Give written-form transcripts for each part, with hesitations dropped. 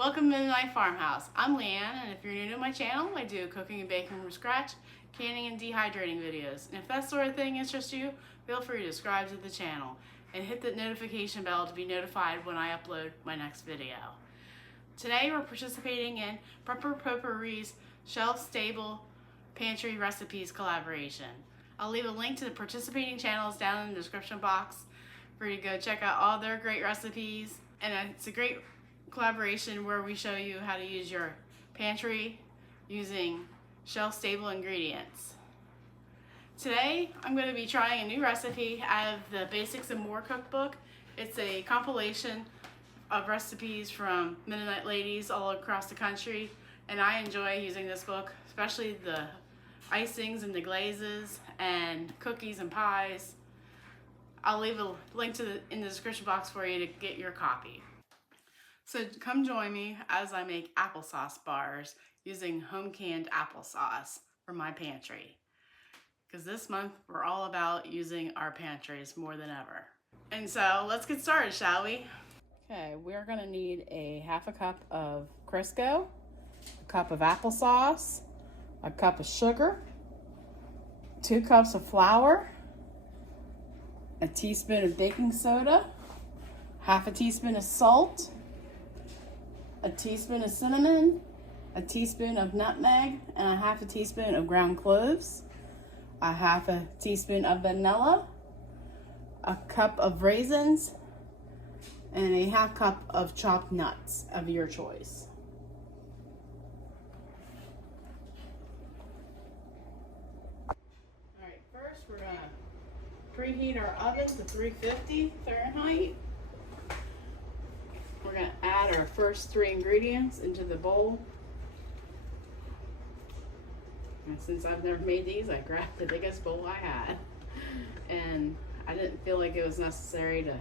welcome to Mennonite Farmhouse. I'm Leanne, and if you're new to my channel, I do cooking and baking from scratch, canning and dehydrating videos. And if that sort of thing interests you, feel free to subscribe to the channel and hit the notification bell to be notified when I upload my next video. Today we're participating in Prepper Potpourri's shelf-stable pantry recipes collaboration. I'll leave a link to the participating channels down in the description box for you to go check out all their great recipes. And it's a great collaboration where we show you how to use your pantry using shelf-stable ingredients. Today I'm going to be trying a new recipe out of the Basics and More Cookbook. It's a compilation of recipes from Mennonite ladies all across the country, and I enjoy using this book, especially the icings and the glazes and cookies and pies. I'll leave a link in the description box for you to get your copy. So come join me as I make applesauce bars using home canned applesauce for my pantry. Because this month we're all about using our pantries more than ever. And so let's get started, shall we? Okay, we're gonna need a half a cup of Crisco, a cup of applesauce, a cup of sugar, 2 cups of flour, a teaspoon of baking soda, half a teaspoon of salt, a teaspoon of cinnamon, a teaspoon of nutmeg, and a half a teaspoon of ground cloves, a half a teaspoon of vanilla, a cup of raisins, and a half cup of chopped nuts of your choice. Alright, first we're going to preheat our oven to 350 Fahrenheit. We're going to add our first 3 ingredients into the bowl. And since I've never made these, I grabbed the biggest bowl I had. And I didn't feel like it was necessary to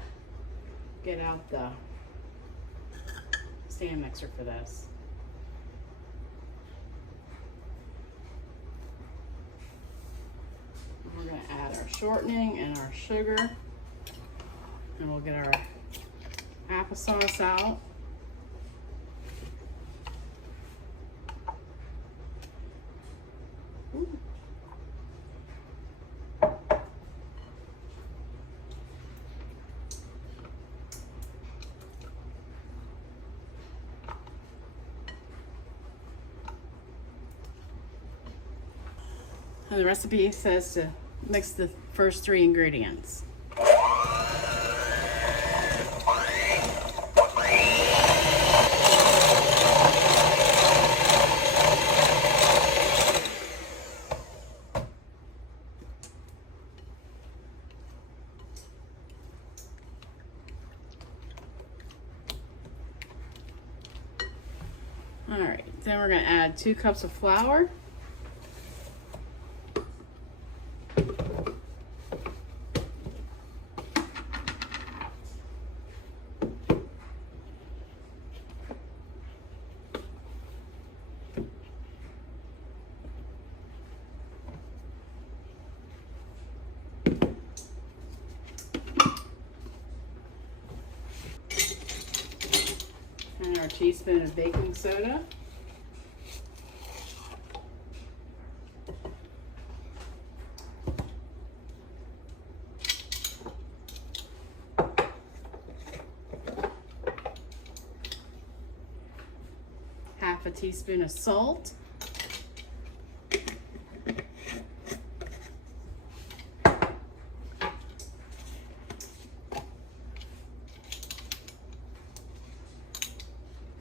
get out the stand mixer for this. We're going to add our shortening and our sugar. And we'll get our applesauce out. Ooh. And the recipe says to mix the first 3 ingredients. All right, then we're going to add 2 cups of flour. And our teaspoon of baking soda. Half a teaspoon of salt.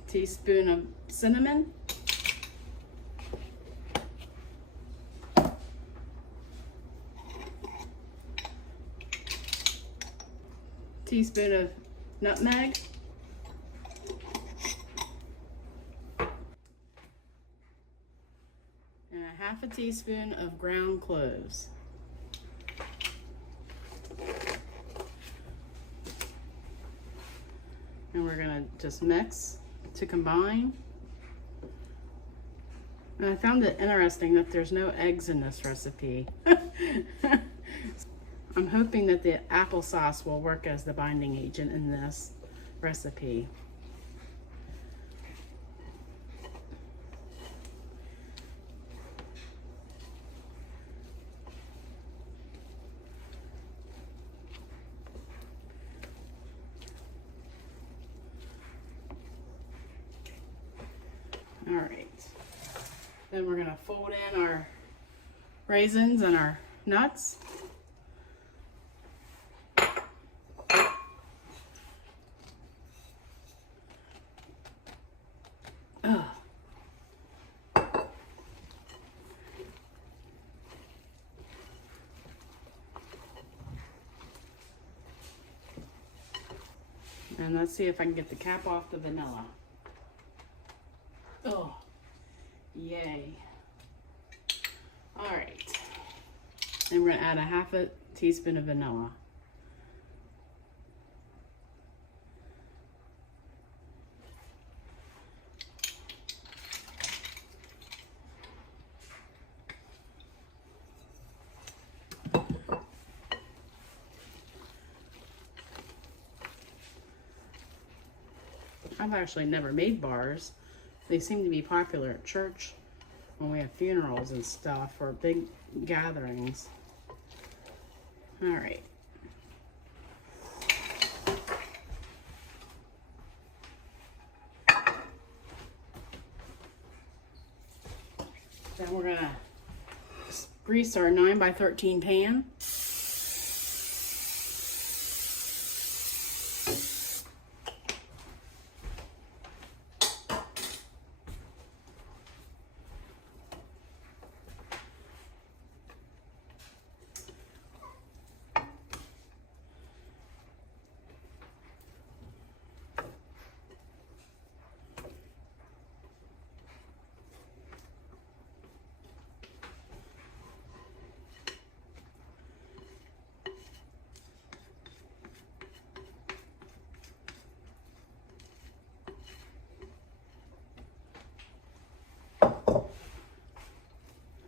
Teaspoon of cinnamon, teaspoon of nutmeg, and a half a teaspoon of ground cloves. And we're gonna just mix to combine. And I found it interesting that there's no eggs in this recipe. I'm hoping that the applesauce will work as the binding agent in this recipe. Then we're going to fold in our raisins and our nuts. Ugh. And let's see if I can get the cap off the vanilla. Oh, yay. All right. Then we're gonna add a half a teaspoon of vanilla. I've actually never made bars. They seem to be popular at church when we have funerals and stuff or big gatherings. All right. Then we're gonna grease our 9x13 pan.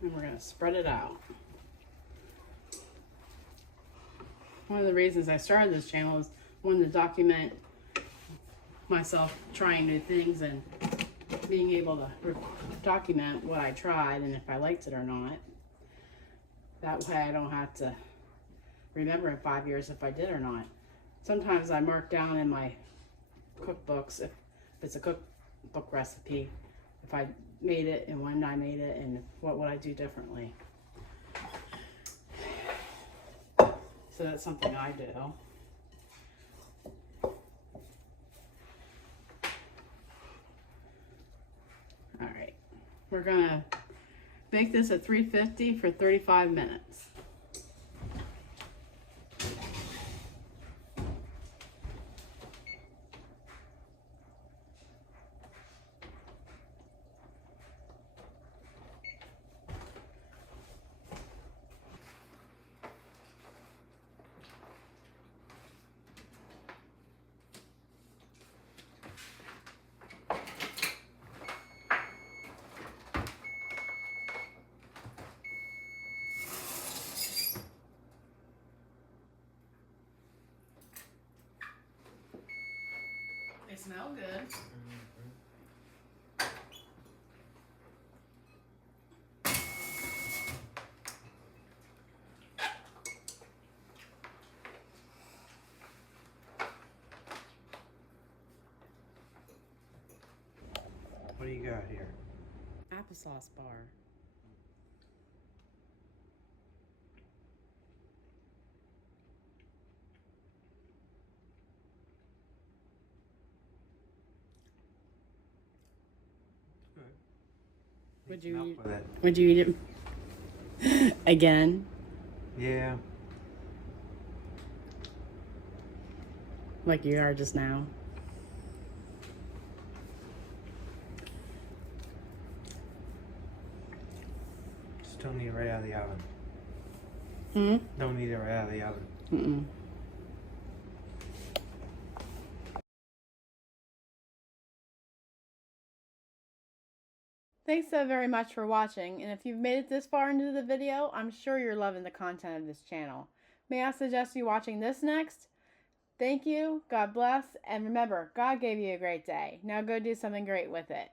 And we're going to spread it out. One of the reasons I started this channel is wanted to document myself trying new things and being able to document what I tried and if I liked it or not. That way I don't have to remember in 5 years if I did or not. Sometimes I mark down in my cookbooks if it's a cookbook recipe, if I made it and when I made it and what would I do differently. So that's something I do. All right, we're gonna bake this at 350 for 35 minutes. They smell good. What do you got here? Applesauce bar. Would you eat it again? Yeah. Like you are just now? Just don't eat it right out of the oven. Hmm? Don't eat it right out of the oven. Mm-mm. Thanks so very much for watching, and if you've made it this far into the video, I'm sure you're loving the content of this channel. May I suggest you watching this next? Thank you, God bless, and remember, God gave you a great day. Now go do something great with it.